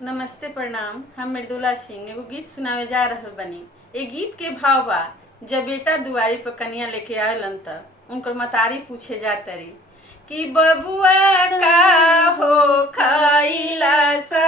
नमस्ते प्रणाम। हम मृदुला सिंह एगो गीत सुनावे जा रहल बनी। ए गीत के भाव बा, जब बेटा दुआरी पर कनिया लेके आवेलन त उनकर मतारी पूछे जा तरी कि बबुआ का हो खइला सा